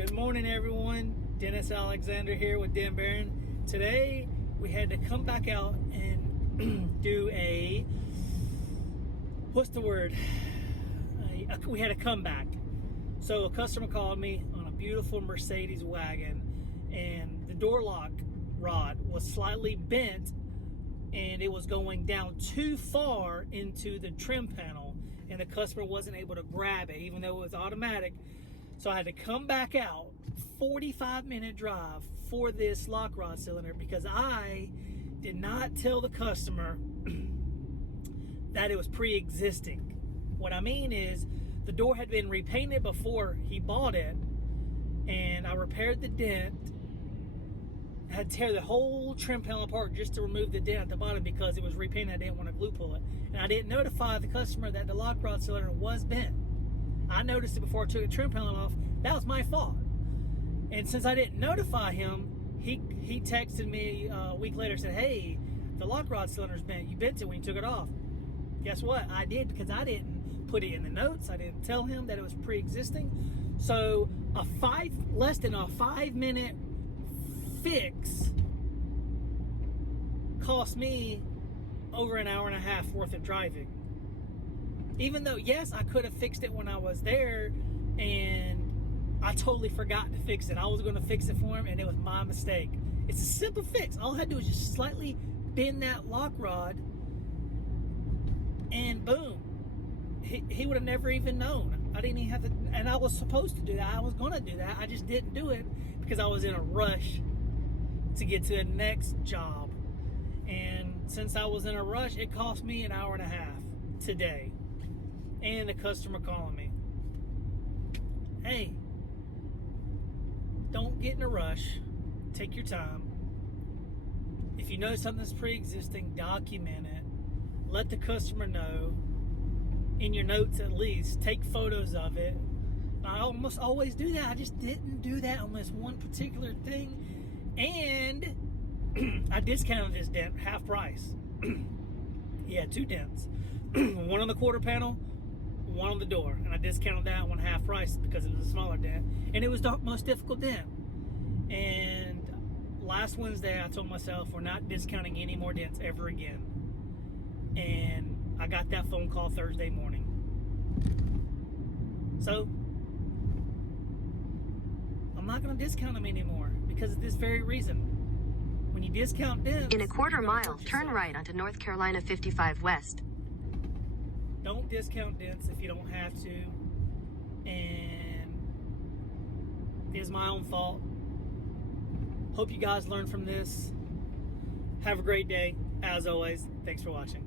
Good morning, everyone. Dennis Alexander here with Dent. Today we had to come back out and do a we had a comeback. So a customer called me on a beautiful Mercedes wagon, and the door lock rod was slightly bent and it was going down too far into the trim panel, and the customer wasn't able to grab it even though it was automatic. So I had to come back out, 45-minute drive for this lock rod cylinder, because I did not tell the customer that it was pre-existing. What I mean is, the door had been repainted before he bought it, and I repaired the dent. I had to tear the whole trim panel apart just to remove the dent at the bottom because it was repainted. I didn't want to glue pull it. And I didn't notify the customer that the lock rod cylinder was bent. I noticed it before I took the trim panel off. That was my fault. And since I didn't notify him, he texted me a week later and said, "Hey, the lock rod cylinder's bent. You bent it when you took it off." Guess what? I did, because I didn't put it in the notes. I didn't tell him that it was pre-existing. So less than a 5-minute fix cost me over an hour and a half worth of driving. Even though, yes, I could have fixed it when I was there, and I totally forgot to fix it. I was going to fix it for him, and it was my mistake. It's a simple fix. All I had to do was just slightly bend that lock rod, and boom. He would have never even known. I didn't even have to, and I was supposed to do that. I was going to do that. I just didn't do it because I was in a rush to get to the next job. And since I was in a rush, it cost me an hour and a half today. And the customer calling me, "Hey, don't get in a rush. Take your time. If you know something's pre-existing, document it. Let the customer know, in your notes at least. Take photos of it." I almost always do that. I just didn't do that on this one particular thing. And I discounted this dent half price. He had 2 dents. One on the quarter panel, one on the door, and I discounted that one half price because it was a smaller dent, and it was the most difficult dent. And last Wednesday I told myself we're not discounting any more dents ever again, and I got that phone call Thursday morning. So I'm not going to discount them anymore because of this very reason. When you discount dents, in a quarter mile, turn right onto North Carolina 55 West. Don't discount dents if you don't have to, and it's my own fault. Hope you guys learned from this. Have a great day. As always, thanks for watching.